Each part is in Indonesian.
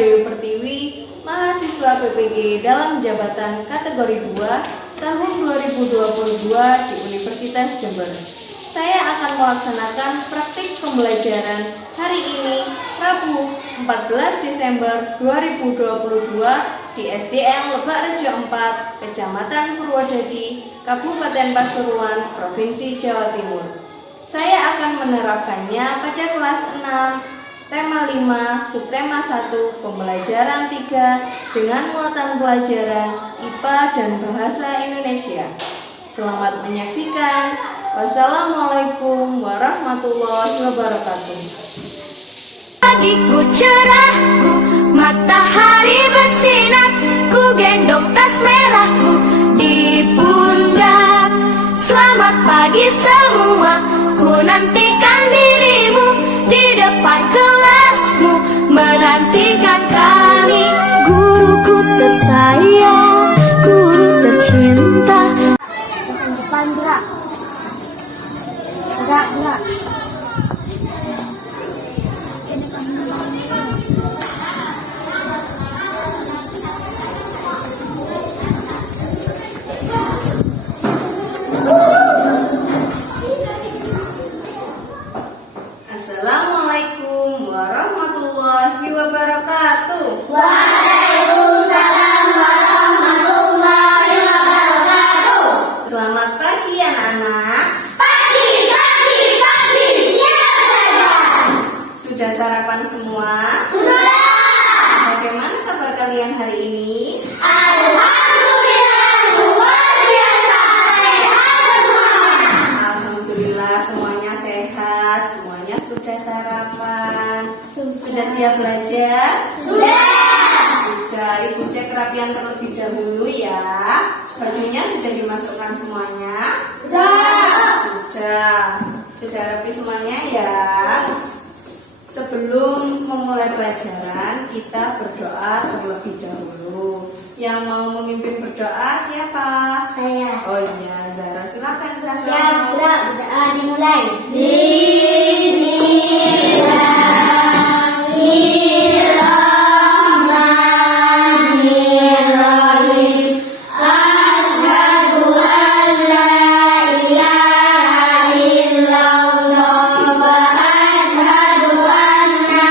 Dewi Pertiwi, mahasiswa PPG dalam jabatan kategori 2 tahun 2022 di Universitas Jember. Saya akan melaksanakan praktik pembelajaran hari ini, Rabu 14 Desember 2022 di SDN Lebak Rejo 4, Kecamatan Purwodadi, Kabupaten Pasuruan, Provinsi Jawa Timur. Saya akan menerapkannya pada kelas 6, tema 5, subtema 1, pembelajaran 3 dengan muatan pelajaran IPA dan Bahasa Indonesia. Selamat menyaksikan. Wassalamualaikum warahmatullahi wabarakatuh. Pagiku cerahku, matahari bersinar, ku gendong tas merahku di pundak. Selamat pagi semua, ku nantikan dirimu di depan kelasmu, menantikan kami. Guruku tersayang, guru tercinta. Depan gerak. Gerak. Assalamualaikum warahmatullahi wabarakatuh. Waalaikumsalam warahmatullahi wabarakatuh. Selamat pagi anak-anak. Pagi. Siap belajar. Sudah sarapan semua? Sudah. Bagaimana kabar kalian hari ini? Alhamdulillah luar biasa. Sehat semuanya. Alhamdulillah semuanya sehat, semuanya sudah sarapan. Sudah siap belajar? Sudah, Ibu cek rapian terlebih dahulu ya. Bajunya sudah dimasukkan semuanya? Sudah rapi semuanya ya. Sebelum memulai pelajaran, kita berdoa terlebih dahulu. Yang mau memimpin berdoa siapa? Saya. Oh iya, Zara, silakan Zara. Siap, berdoa dimulai. Bismillahirrahmanirrahim. Asyhadu an la ilaha illallah wa asyhadu anna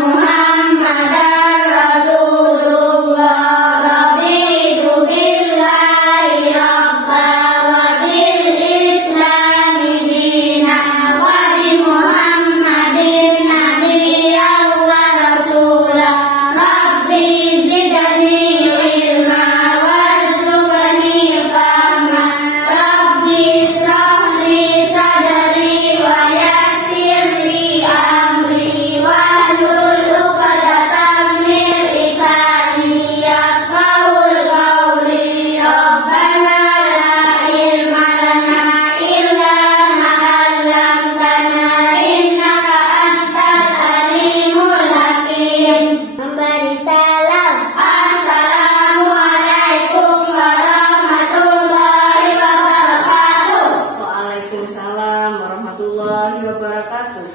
Muhammadar Rasulullah. Raditu billahi rabba wa bil islami dina wa bi Muhammadin nabiyyan wa rasula. Rabbi zidni ilma warzuqni fahma. Rabbi israh li sadri wa yassir li amri wahlul 'uqdatam min lisani yafqahul qawli. Rabbana la ilma lana illa ma 'allamtana innaka antal alimul hakim. Memberi salam. Assalamualaikum warahmatullahi wabarakatuh. Waalaikumsalam warahmatullahi wabarakatuh.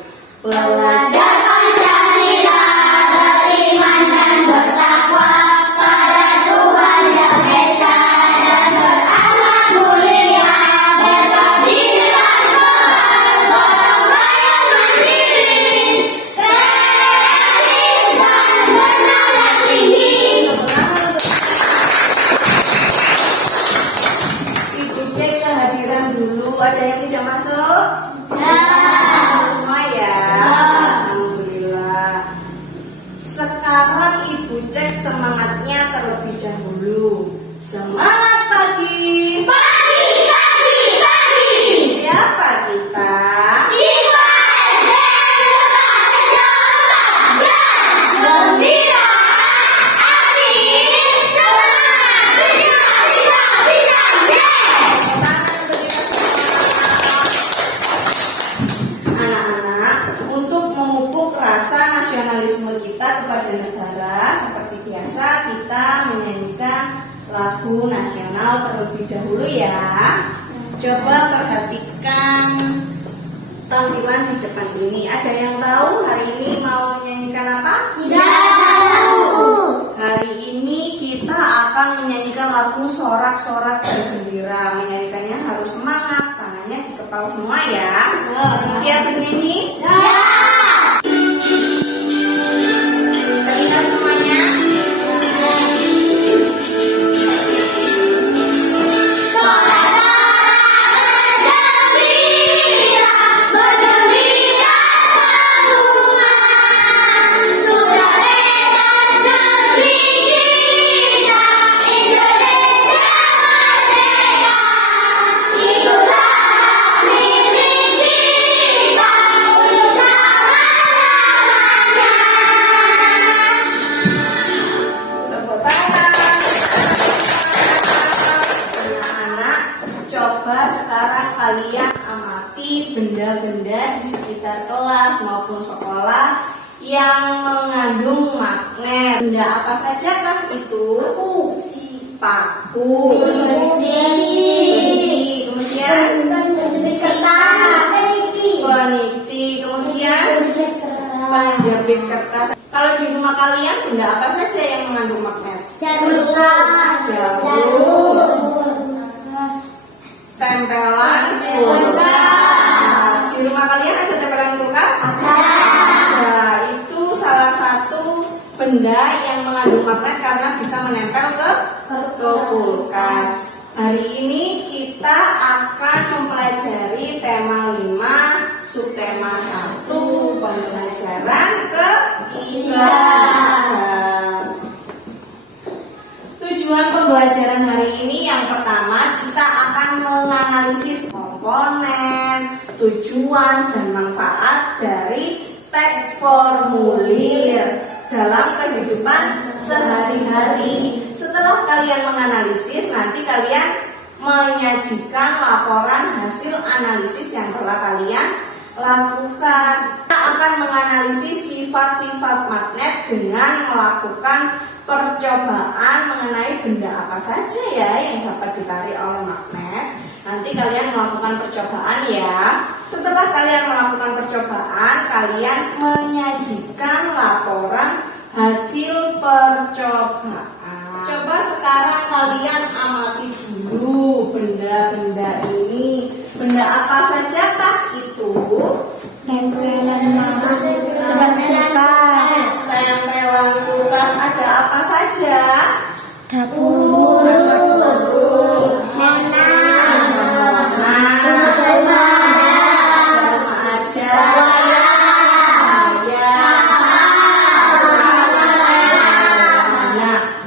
Belajar Pancasila, beriman dan bertakwa pada Tuhan Yang Esa dan berakhlak mulia, berkebinekaan moral, gotong royong mandiri, kreatif dan bernalar tinggi. Ibu cek kehadiran dulu. Ada yang tidak masuk? Masuk semua ya. Alhamdulillah. Sekarang Ibu cek semangatnya terlebih dahulu. Semangat pagi. Pagi. Siapa kita? Siswa SD Lebak Rejo 4. Gas, gembira, aktif, semangat, bisa, yes. Anak-anak, untuk memupuk rasa nasionalisme kita kepada negara, seperti biasa kita menyanyikan lagu nasional terlebih dahulu ya. Coba perhatikan tampilan di depan ini. Ada yang tahu hari ini mau menyanyikan apa? Tidak tahu. lagu sorak-sorak bergembira. Menyanyikannya harus semangat, tangannya dikepal semua ya. Siap bernyanyi? Terlihat semuanya? Kalian amati benda-benda di sekitar kelas maupun sekolah yang mengandung magnet. Benda apa sajakah itu? Paku, besi, kemudian peniti, kemudian penjepit kertas. Kalau di rumah kalian benda apa saja yang mengandung magnet? Jarum, tempelan kulkas. Di rumah kalian ada tempelan kulkas? Ada. Itu salah satu benda yang mengandung magnet karena bisa menempel ke kulkas. Hari ini kita akan mempelajari tema 5, subtema 1, pembelajaran ketiga. Tujuan pembelajaran hari ini yang pertama, kita akan menganalisis komponen, tujuan, dan manfaat dari teks formulir dalam kehidupan sehari-hari. Setelah kalian menganalisis, nanti kalian menyajikan laporan hasil analisis yang telah kalian lakukan. Kita akan menganalisis sifat-sifat magnet dengan melakukan percobaan mengenai benda apa saja ya yang dapat ditarik oleh magnet. Nanti kalian melakukan percobaan ya. Setelah kalian melakukan percobaan, kalian menyajikan laporan hasil percobaan. Coba sekarang kalian amati dulu benda-benda ini. Benda apa sajakah itu? Tempelan kulkas. Tempelan kulkas ada apa saja? Dapur.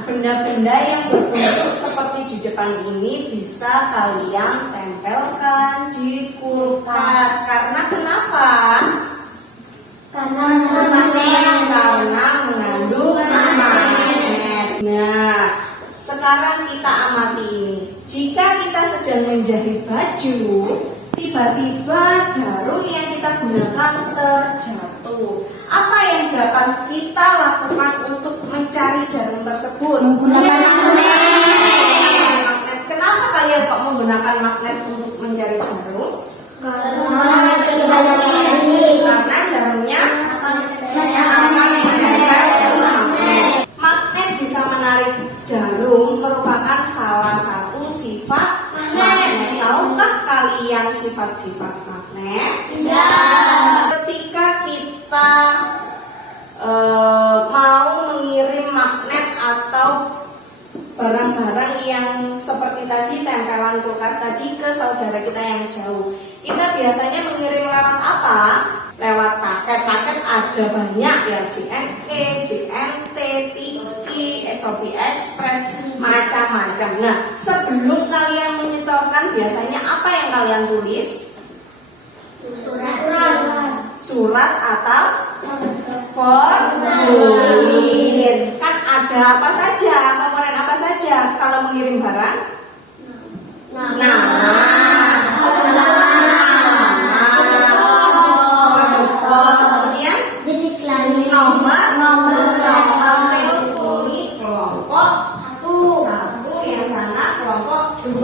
Benda-benda yang berbentuk seperti di depan ini bisa kalian tempelkan di kulkas. Karena kenapa? Karena mengandung magnet. Nah, sekarang kita amati ini. Jika kita sedang menjahit baju, tiba-tiba jarum yang kita gunakan terjatuh. Apa yang dapat kita lakukan untuk mencari jarum tersebut? Menggunakan magnet. Kenapa kalian kok menggunakan magnet untuk mencari jarum? Karena jarumnya akan menempel ke magnet. Magnet bisa menarik jarum merupakan salah satu sifat magnet. Tahukah kalian sifat-sifat magnet? Ketika kita mau mengirim magnet atau barang-barang yang seperti tadi tempelan kulkas tadi ke saudara kita yang jauh, kita biasanya mengirim lewat apa? Lewat paket. Paket ada banyak ya, JNE, JNT, Tiki, SOP Express, macam-macam. Nah, sebelum kalian menyetorkan biasanya apa yang kalian tulis? Surat atau formulir. Kan ada apa saja, komponen apa saja kalau mengirim barang? Nama, kemudian jenis kelamin, nomor telepon kelompok satu, yang sana kelompok 2.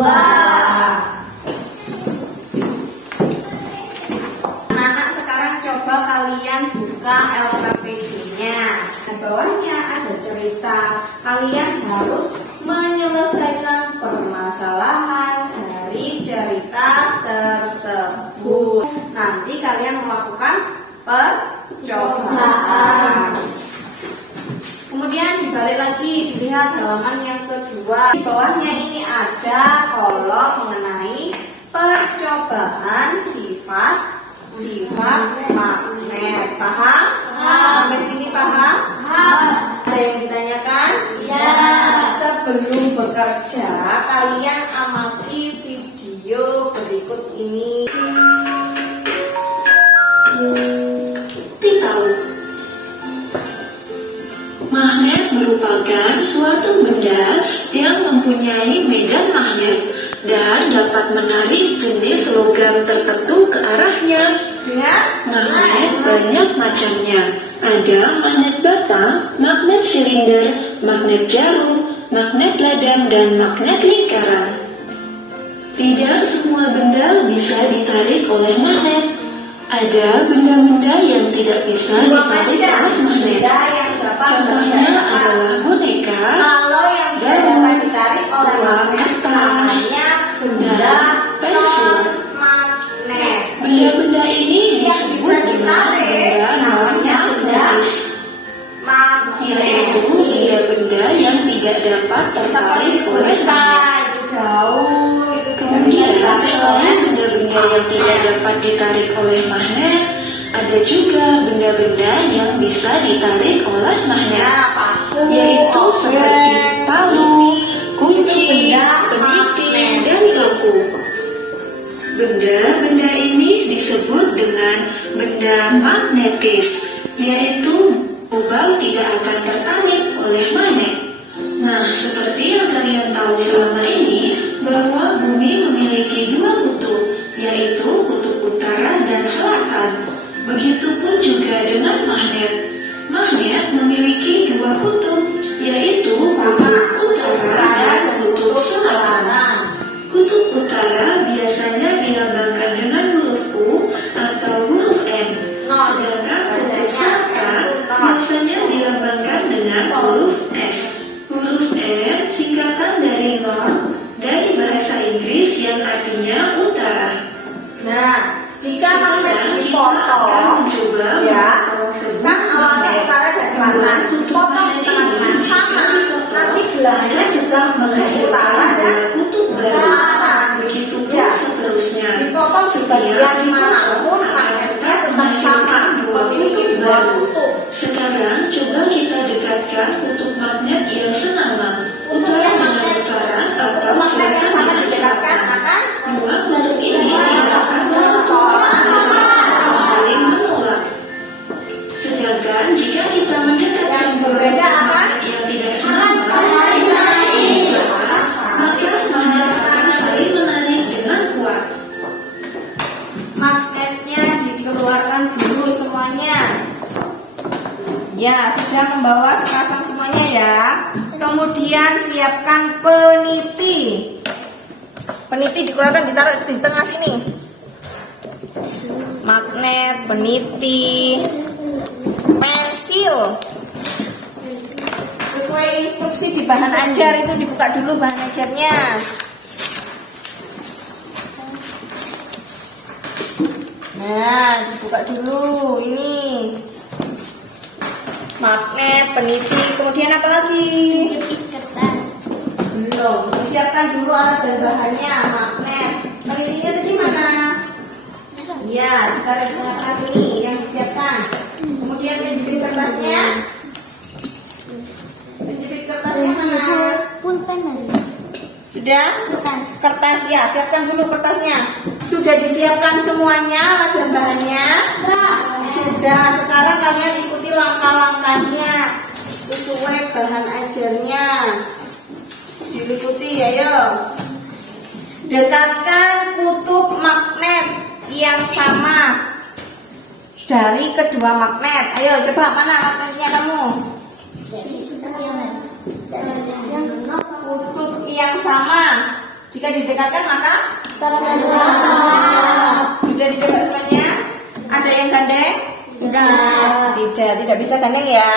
Anak-anak sekarang coba kalian buka LKPD-nya. Di bawahnya ada cerita. Kalian harus menyelesaikan permasalahan dari cerita tersebut. Nanti kalian melakukan percobaan. Kemudian dibalik lagi, dilihat halaman yang kedua. Di bawahnya ini ada kolom mengenai percobaan sifat magnet. Paham? Sampai sini paham? Ada yang ditanyakan? Ya. Sebelum bekerja, kalian amati video berikut ini. Tahu. Magnet merupakan suatu benda yang mempunyai medan magnet dan dapat menarik jenis logam tertentu ke arahnya. Magnet banyak macamnya. Ada magnet bata, magnet silinder, magnet jarum, magnet ladang, dan magnet lingkaran. Tidak semua benda bisa ditarik oleh magnet. Ada benda-benda yang tidak bisa ditarik oleh magnet. Contohnya adalah boneka, Kalau yang tidak dapat ditarik oleh magnet namanya benda non-magnet. benda-benda ini Yang bisa disebut dengan ditarik benda namanya benda non-magnetis, yaitu magnetis. benda-benda yang tidak dapat Seperti tertarik oleh boneka, magnet. itu daun, itu tidak bisa Kemudian ditarik selain oleh benda-benda yang tidak dapat ditarik oleh magnet, ada juga benda-benda yang bisa ditarik oleh magnet, paku, yaitu seperti obeng, palu, kunci, benda peniti, dan magnetis. paku. Benda-benda ini disebut dengan benda magnetis, yaitu lubang tidak akan tertarik oleh magnet. Nah, seperti yang kalian tahu selama ini, bahwa bumi memiliki dua kutub, yaitu kutub utara dan selatan. Begitupun juga dengan magnet. Magnet memiliki dua kutub, yaitu kutub utara dan kutub selatan. Kutub utara biasanya dilambangkan dengan huruf U atau huruf N, sedangkan kutub selatan biasanya dilambangkan dengan huruf S. Huruf N singkatan dari North dari bahasa Inggris yang artinya utara. Nah, jika magnet dipotong, ya, kan awalnya utara dan selatan, dipotong di tengah-tengah sama, nanti belahannya juga mengenai utara dan selatan. Begitupun Ya, seterusnya. dipotong di bagian manapun magnetnya tetap sama, memiliki dua kutub. Sekarang coba kita dekatkan kutub magnet yang senama. Untuk yang magnet yang sama didekatkan akan Dua kutub ini tidak akan saling menolak. Sedangkan jika kita mendekatkan yang berbeda akan yang tidak sama, maka magnet akan saling menarik dengan kuat. magnetnya dikeluarkan dulu semuanya. Ya, sudah membawa sepasang semuanya ya. Kemudian siapkan peniti. Peniti dikeluarkan, ditaruh di tengah sini. Magnet, peniti, pensil. Sesuai instruksi di bahan ajar itu dibuka dulu bahan ajarnya. Nah, dibuka dulu ini. Magnet, peniti, kemudian apa lagi? Jepit kertas. Belum, disiapkan dulu alat dan bahannya. Magnet, penitinya tadi mana? Iya, ditaruh di tengah-tengah sini yang disiapkan. Kemudian penjepit kertasnya. Penjepit kertasnya mana? Pulpen ada. Sudah? Kertas. Kertas ya, siapkan dulu kertasnya. Sudah disiapkan semuanya alat dan bahannya? Sudah, sekarang kalian ikuti langkah-langkahnya sesuai bahan ajarnya. Diikuti, ayo. Dekatkan kutub magnet yang sama dari kedua magnet. Ayo, coba mana magnetnya kamu? Kutub yang sama. Jika didekatkan maka sudah dicoba semuanya. Ada yang gandeng? Tidak bisa gandeng ya.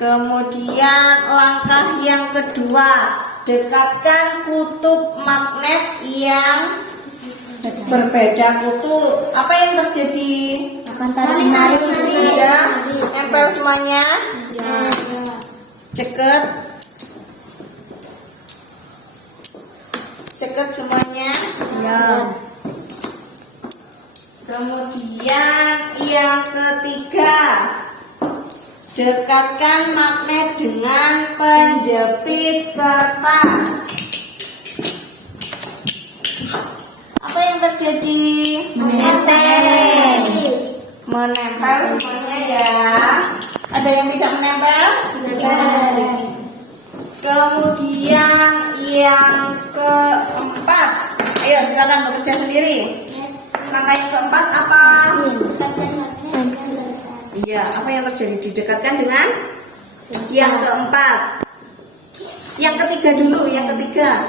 Kemudian langkah yang kedua, dekatkan kutub magnet yang berbeda kutub. Apa yang terjadi? Akan tarik menarik. Beda, nempel semuanya. Ceket semuanya. Ya. Kemudian yang ketiga, dekatkan magnet dengan penjepit kertas. Apa yang terjadi? Menempel semuanya ya. Ada yang tidak menempel? Kemudian yang keempat, ayo silakan bekerja sendiri. Langkah yang keempat apa? Iya, apa yang terjadi? Didekatkan dengan yang keempat. Yang ketiga dulu, yang ketiga.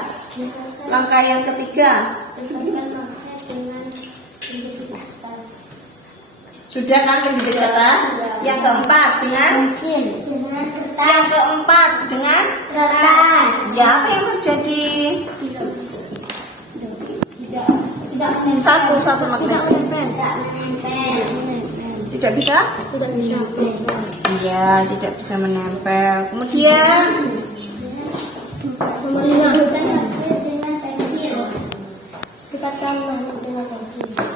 Langkah yang ketiga. Sudah kan penjepit kertas? Yang keempat dengan yang keempat dengan Kertas. ya, apa yang terjadi? Satu magnet. Tidak bisa? Iya, tidak bisa menempel. Kemudian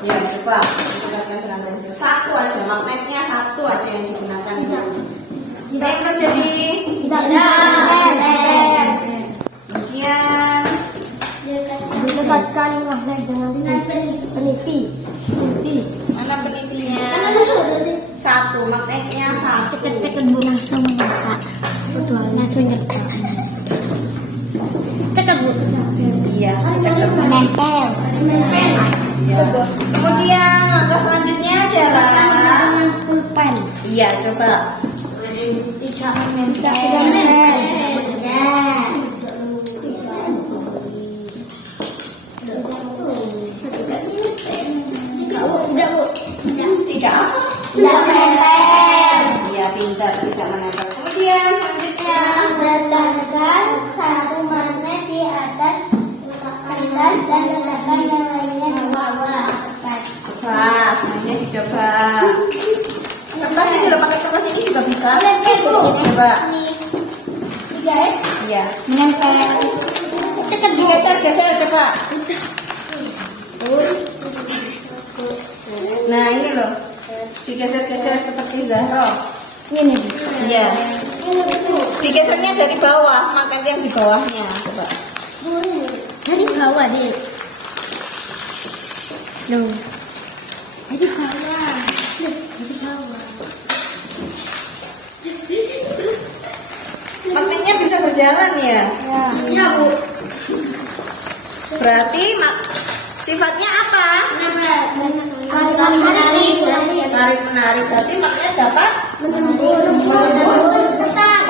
ya, coba digunakan dengan pensil. Satu aja, magnetnya satu aja yang digunakan. Apa yang terjadi? Kemudian Dekatkan magnet dengan peniti. mana penitinya? Satu, magnetnya satu. Cekat Bu, langsung menyekat. Langsung nyekat. Cekat Bu. Iya, cekat. Menempel. Coba. Kemudian langkah selanjutnya adalah Pulpen. iya, coba. Tidak menempel. Tidak Bu. Tidak apa? Tidak menempel. Iya, pintar, tidak menempel. Kemudian selanjutnya Letakkan satu magnet di atas kertas dan letakkan yang lainnya di bawah kertas. coba, selanjutnya dicoba. Kertas ini loh, pakai kertas ini juga bisa. Coba. Dijahit, Iya. menempel. Cekat Bu. Geser coba. Nah, ini loh. Digeser-geser seperti Zahro. Ini. Iya. Digesernya dari bawah, magnet yang di bawahnya. Coba. Dari bawah dia. Loh. Dari bawah. Dari bawah. Magnetnya bisa berjalan ya. Ya. Iya Bu. Berarti sifatnya apa? Tarik menarik. Berarti magnet dapat menembus kertas.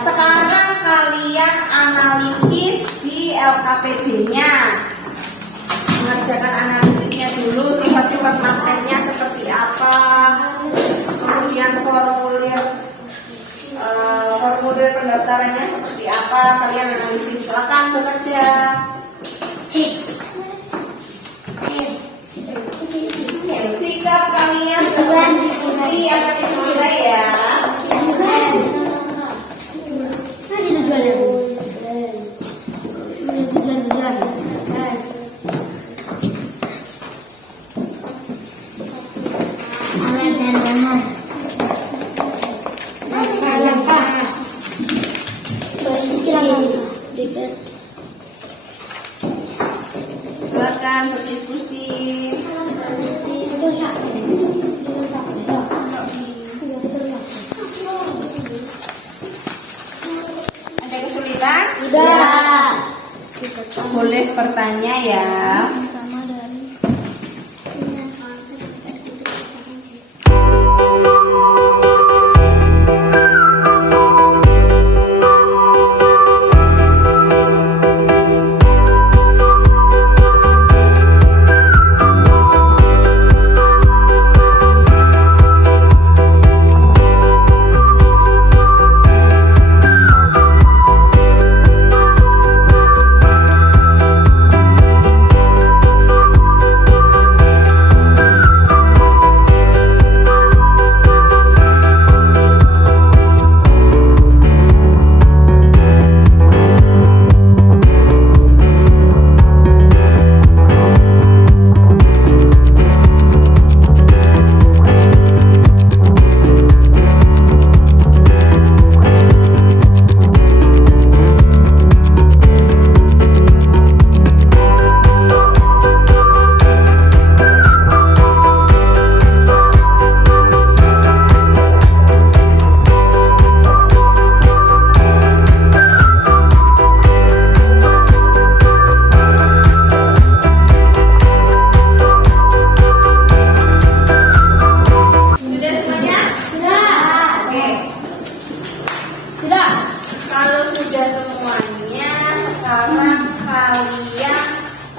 Sekarang kalian analisis di LKPD-nya. Mengerjakan analisisnya dulu, sifat-sifat magnetnya seperti apa. Kemudian formulir pendaftarannya seperti apa. Kalian analisis. Silakan bekerja. Sikap kalian dalam diskusi akan dinilai ya. Silakan berdiskusi. Ada kesulitan? Tidak. Boleh bertanya ya. Sudah semuanya, sekarang kalian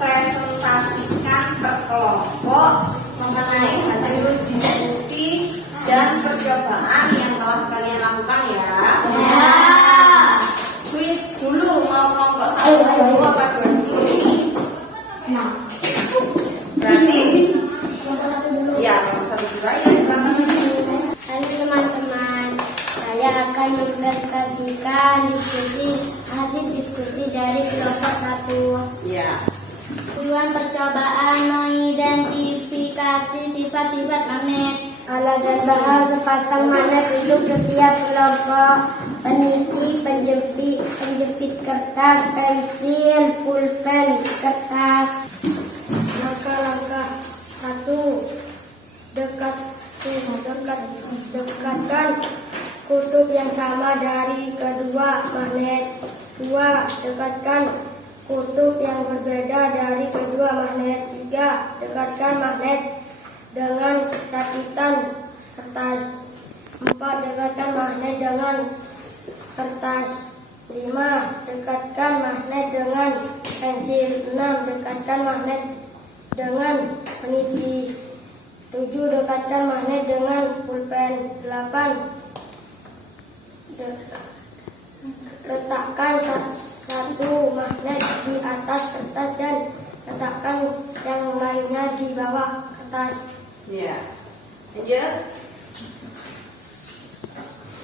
presentasikan per kelompok mengenai hasil diskusi dan percobaan yang telah kalian lakukan ya. Switch dulu, mau kelompok 1 dulu apa 2 dulu nih? Berarti ya kelompok 1 dulu ya, silakan. Halo teman-teman, saya akan mempresentasikan hasil diskusi dari kelompok 1. Ya. Tujuan percobaan mengidentifikasi sifat-sifat magnet. Alat dan bahan sepasang magnet untuk setiap kelompok. Peniti, penjepit kertas, pensil, pulpen, kertas. Langkah-langkah 1. Dekatkan kutub yang sama dari kedua magnet. 2. Dekatkan kutub yang berbeda dari kedua magnet. 3. Dekatkan magnet dengan capitan kertas. 4. Dekatkan magnet dengan kertas. 5. Dekatkan magnet dengan pensil. 6. Dekatkan magnet dengan peniti. 7. Dekatkan magnet dengan pulpen. 8. Letakkan satu magnet di atas kertas dan letakkan yang lainnya di bawah kertas. Ya. Lanjut.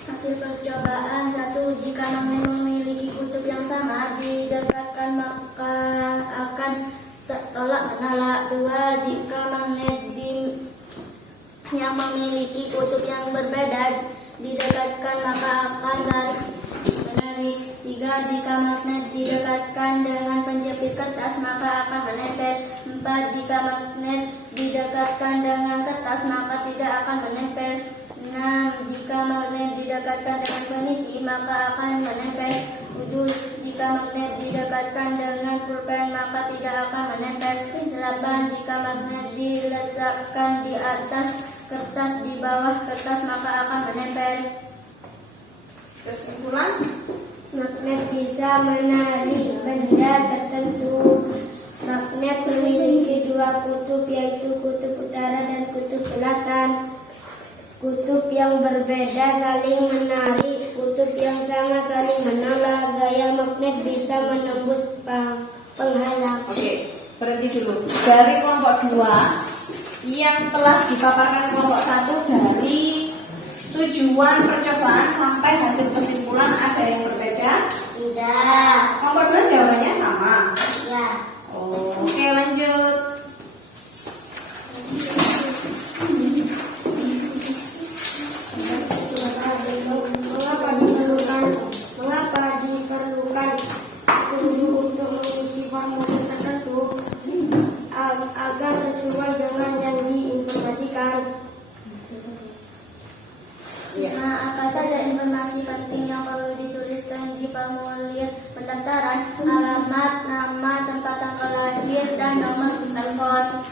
Hasil percobaan 1. Jika magnet memiliki kutub yang sama, didekatkan maka akan tolak menolak. 2. Jika magnet yang memiliki kutub yang berbeda, didekatkan maka akan menarik. 3. Jika magnet didekatkan dengan penjepit kertas maka akan menempel. 4. Jika magnet didekatkan dengan kertas maka tidak akan menempel. 6. Jika magnet didekatkan dengan peniti maka akan menempel. 7. Jika magnet didekatkan dengan pulpen maka tidak akan menempel. 8. Jika magnet diletakkan di atas kertas di bawah kertas maka akan menempel. Kesimpulan, magnet bisa menarik benda tertentu. Magnet memiliki dua kutub, yaitu kutub utara dan kutub selatan. Kutub yang berbeda saling menarik, kutub yang sama saling menolak. Gaya magnet bisa menembus penghalang. oke, berhenti dulu. Dari kelompok 2 yang telah dipaparkan kelompok 1 dari tujuan percobaan sampai hasil kesimpulan ada yang berbeda? Tidak. Kelompok 2 jawabannya sama. Ya. Oke, lanjut. Mengapa diperlukan petunjuk untuk mengisi formulir tertentu agar sesuai dengan yang diinformasikan? Apa saja informasi penting yang perlu dituliskan di formulir pendaftaran? Alamat, nama, tempat tanggal lahir, dan nomor telepon.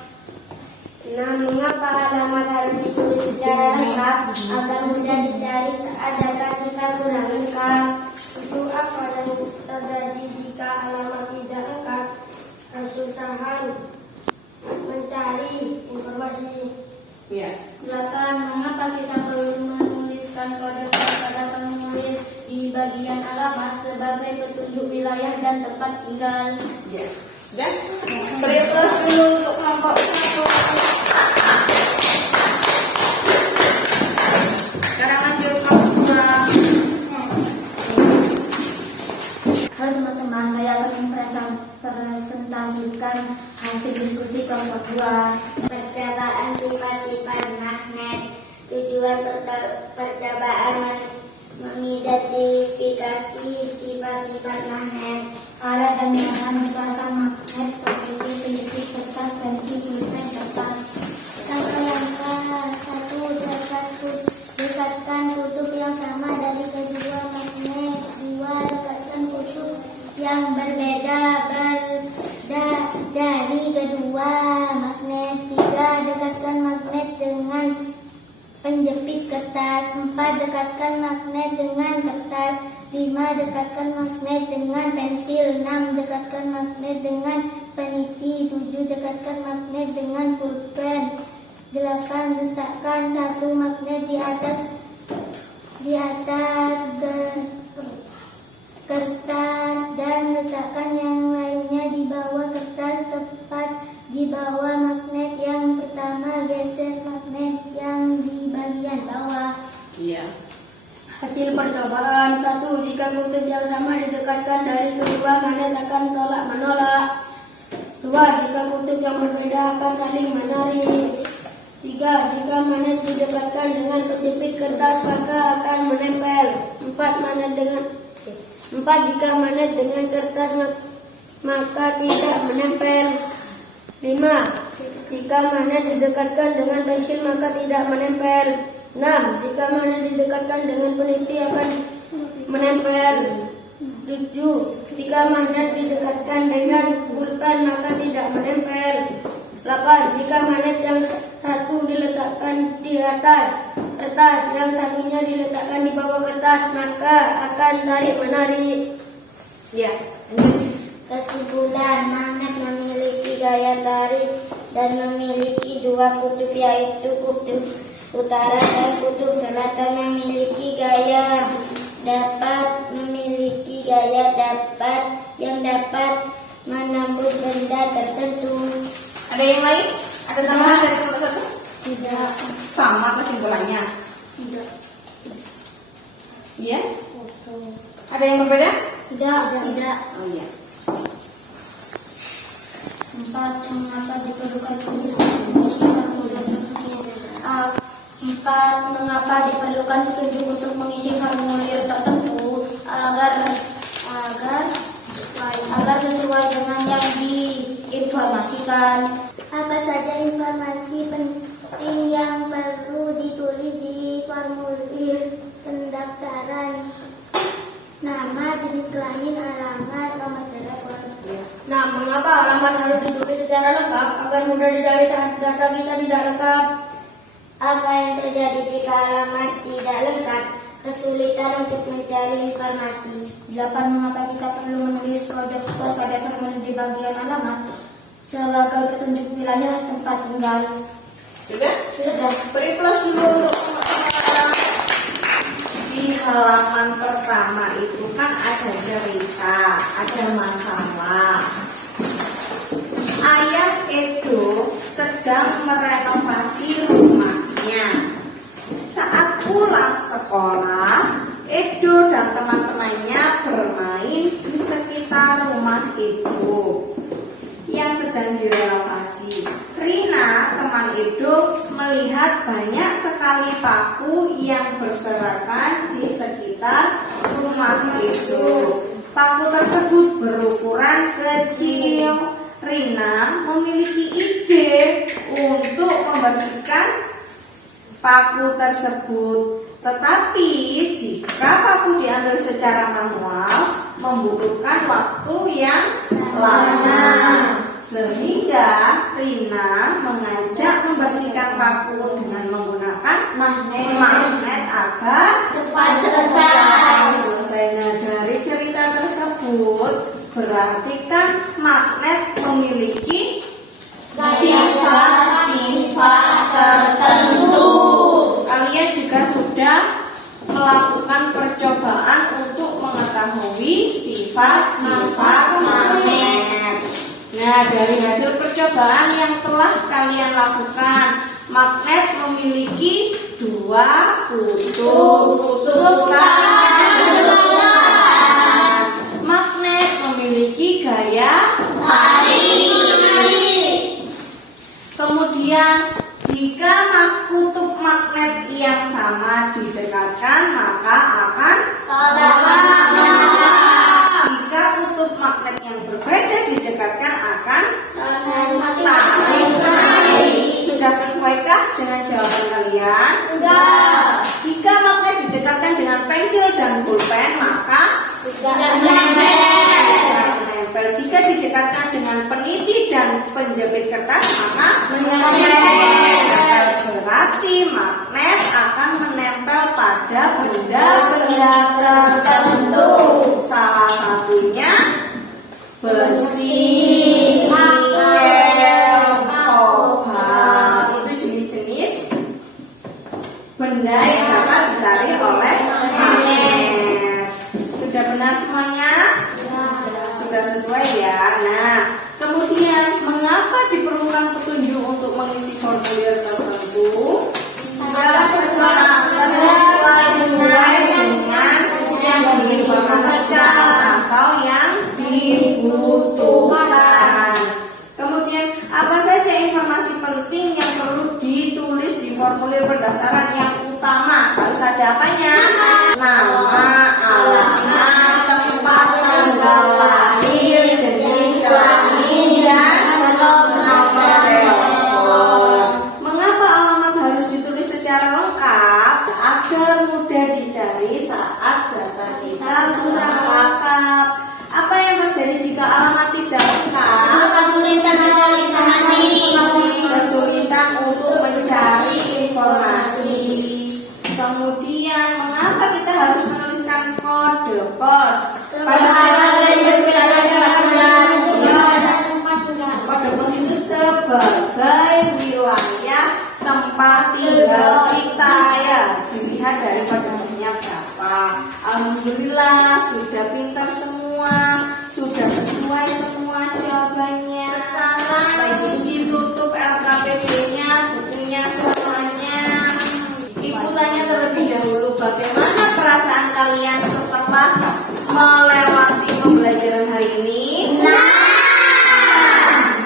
Mengapa alamat harus ditulis secara lengkap agar mudah dicari saat data kita kurang lengkap? Untuk apa yang terjadi jika alamat tidak lengkap? Kesusahan mencari informasi. Ya. 8. Mengapa kita perlu menuliskan kode pada formulir di bagian alamat sebagai petunjuk wilayah dan tempat tinggal? Ya. Sudah? Beri plus dulu untuk kelompok 1. Sekarang lanjut kelompok 2. Halo teman-teman, saya akan mempresentasikan hasil diskusi kelompok 2. Percobaan sifat-sifat magnet. Tujuan percobaan mengidentifikasi sifat-sifat magnet. Alat dan bahan dipasang magnet seperti penjepit kertas, pensil, pulpen, kertas. Langkah-langkah 1. Dekatkan kutub yang sama dari kedua magnet. 2. Dekatkan kutub yang berbeda dari kedua magnet. 3. Dekatkan magnet dengan penjepit kertas. 4. Dekatkan dekatkan magnet dengan kertas. 5. Dekatkan magnet dengan pensil. 6. Dekatkan magnet dengan peniti. 7. Dekatkan magnet dengan pulpen. 8. Letakkan satu magnet di atas kertas dan letakkan yang lainnya di bawah kertas tepat di bawah magnet yang pertama. Geser magnet yang di bagian bawah. Iya. Hasil percobaan 1. Jika kutub yang sama didekatkan dari kedua magnet akan tolak-menolak. 2. Jika kutub yang berbeda akan saling menarik. 3. Jika magnet didekatkan dengan penjepit kertas maka akan menempel. 4. Jika magnet dengan kertas maka tidak menempel. 5. Jika magnet didekatkan dengan pensil maka tidak menempel. 6. Jika magnet didekatkan dengan peniti akan menempel. 7. Jika magnet didekatkan dengan pulpen maka tidak menempel. 8. Jika magnet yang satu diletakkan di atas kertas, yang satunya diletakkan di bawah kertas, maka akan tarik menarik. Ya, lanjut. Kesimpulan, magnet memiliki gaya tarik dan memiliki dua kutub, yaitu kutub utara dan kutub selatan. Memiliki gaya yang dapat menembus benda tertentu. Ada yang lain? Ada tambahan dari kelompok 1? Tidak. Sama kesimpulannya. Tidak. Iya? Ada yang berbeda? Tidak. Oh iya. 4. Mengapa diperlukan kutub mengisi formulir tertentu? 4. Mengapa diperlukan petunjuk untuk mengisi formulir tertentu? Agar sesuai dengan yang diinformasikan. Apa saja informasi penting yang perlu ditulis di formulir pendaftaran? Nama, jenis kelamin, alamat, nomor telepon. Nah, mengapa alamat harus ditulis secara lengkap agar mudah dicari saat data kita tidak lengkap? Apa yang terjadi jika alamat tidak lengkap? Kesulitan untuk mencari informasi. 8. Mengapa kita perlu menulis kode pos pada formulir di bagian alamat sebagai petunjuk wilayah tempat tinggal? Sudah? Sudah. Beri plus dulu untuk kelompok 1. Di halaman pertama itu kan ada cerita, ada masalah. Ayah Edo sedang merenovasi rumahnya. Saat pulang sekolah, Edo dan teman-temannya bermain di sekitar rumah Edo yang sedang direnovasi. Rina, teman Edo, melihat banyak sekali paku yang berserakan di sekitar rumah Edo. Paku tersebut berukuran kecil. Rina memiliki ide untuk membersihkan paku tersebut. Tetapi jika paku diambil secara manual, membutuhkan waktu yang lama. Sehingga Rina mengajak membersihkan paku dengan menggunakan magnet agar Cepat selesai. Nah, dari cerita tersebut berarti kan magnet memiliki sifat-sifat tertentu. Kalian juga sudah melakukan percobaan untuk mengetahui sifat-sifat magnet. Nah, dari hasil percobaan yang telah kalian lakukan, magnet memiliki dua kutub utara. Magnet memiliki gaya tarik. Kemudian jika kutub magnet yang sama didekatkan maka akan tolak-menolak. Jika kutub magnet yang berbeda didekatkan akan tarik-menarik. Sudah sesuaikah dengan jawaban kalian? Sudah. Jika magnet didekatkan dengan pensil dan pulpen maka Tidak menempel. menempel. Jika didekatkan dengan peniti dan penjepit kertas maka Menempel. berarti magnet magnet akan menempel pada benda-benda tertentu. Salah satunya besi, nikel, kobalt. Itu jenis-jenis benda yang dapat ditarik oleh magnet. Sudah benar semuanya? Sudah sesuai ya. Nah, kemudian mengapa diperlukan petunjuk untuk mengisi formulir tertentu? Sesuai dengan yang diinformasikan atau yang dibutuhkan. Kemudian apa saja informasi penting yang perlu ditulis di formulir pendaftaran yang utama? Harus ada apanya? Nama, alamat, tempat tanggal lahir, jenis kelamin, dan nomor telepon. Mengapa alamat harus ditulis secara lengkap? Agar mudah dicari saat data kita kurang lengkap. Apa yang terjadi jika alamat tidak lengkap? Kesulitan untuk mencari informasi. Kemudian, mengapa kita harus menuliskan kode pos? Kode pos itu sebagai wilayah tempat tinggal kita ya. Dilihat dari kode posnya berapa. Alhamdulillah sudah pintar semua, sudah sesuai semua jawabannya. Sekarang ditutup LKPP-nya, bukunya semuanya. Ibu tanya terlebih dahulu, bagaimana perasaan kalian setelah melewati pembelajaran hari ini?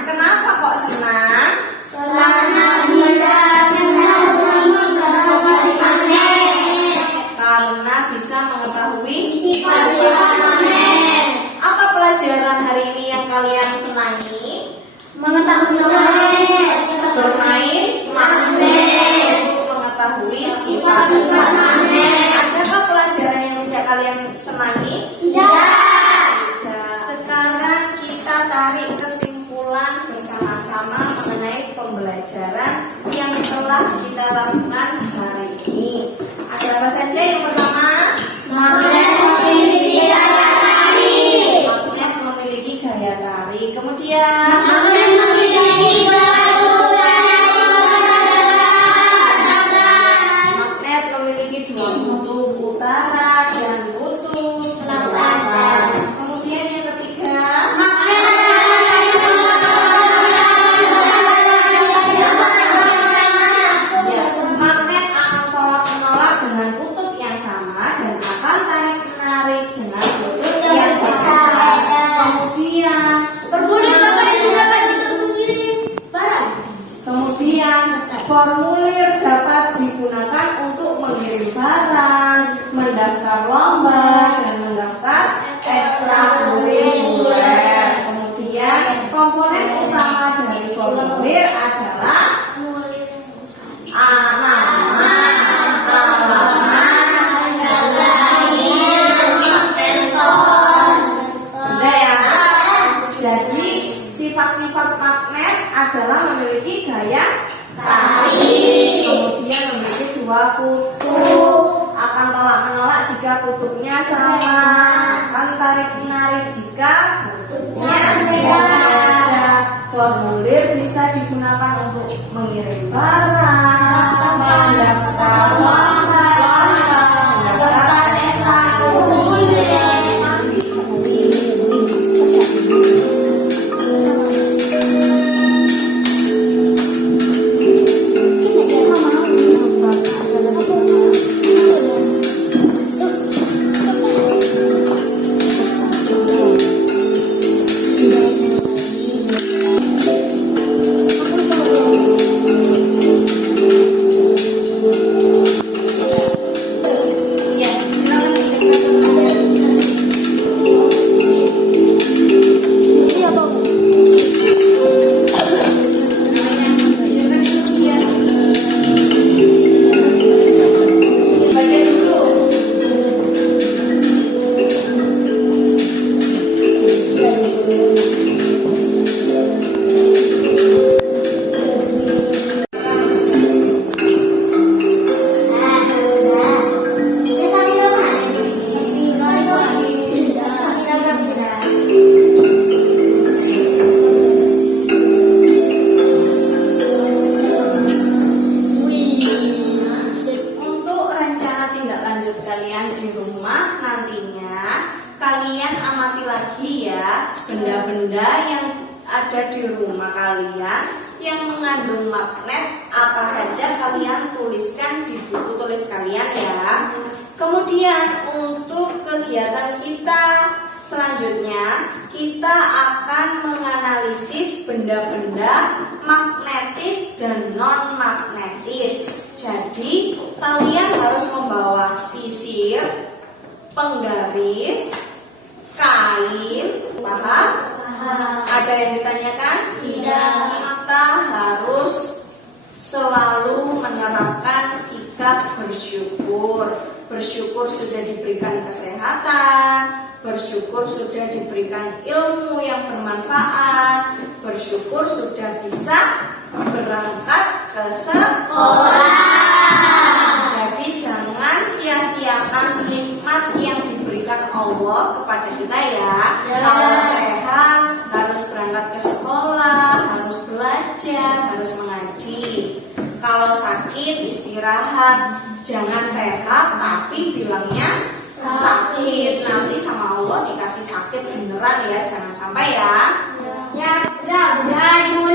Kenapa kok senang? Karena bisa mengetahui sifat-sifat magnet. Apa pelajaran hari ini yang kalian senangi? Bermain magnet untuk mengetahui sifat-sifat magnet. Adakah pelajaran yang tidak kalian senangi? Tidak. Sekarang kita tarik kesimpulan bersama-sama mengenai pembelajaran yang telah kita lakukan hari ini. Ada apa saja? Yang pertama, magnet memiliki gaya tarik. Kemudian, magnet memiliki dua kutub, utara dan kutub selatan. Kemudian yang ketiga, magnet akan tolak menolak dengan kutub yang sama dan akan tarik menarik dengan kutub yang sama. Kemudian formulir dapat digunakan untuk mengirim barang, mendaftar lomba, dan mendaftar ekstrakurikuler. Kemudian komponen utama dari formulir adalah nama, alamat, sudah ya. Jadi sifat-sifat magnet adalah memiliki gaya tarik, kemudian memiliki dua kutub, akan tolak menolak jika kutubnya sama, akan tarik menarik jika kutubnya berbeda. Formulir bisa digunakan untuk mengirim barang, mendaftar lomba, mendaftar ekstrakurikuler. nantinya kalian amati lagi ya benda-benda yang ada di rumah kalian yang mengandung magnet, apa saja kalian tuliskan di buku tulis kalian ya. Kemudian untuk kegiatan kita selanjutnya, kita akan menganalisis benda-benda magnetis dan non-magnetis. Jadi, kalian harus membawa sisir, penggaris, kain, paham? Ada yang ditanyakan? Tidak. Kita harus selalu menerapkan sikap bersyukur. Bersyukur sudah diberikan kesehatan, bersyukur sudah diberikan ilmu yang bermanfaat, bersyukur sudah bisa berangkat ke sekolah. Jadi jangan sia-siakan nikmat yang diberikan Allah kepada kita ya. Kalau sehat harus berangkat ke sekolah, harus belajar, harus mengaji. Kalau sakit istirahat, jangan sehat tapi bilangnya sakit. Nanti sama Allah dikasih sakit beneran ya, jangan sampai ya. Ya, sudah dimulai.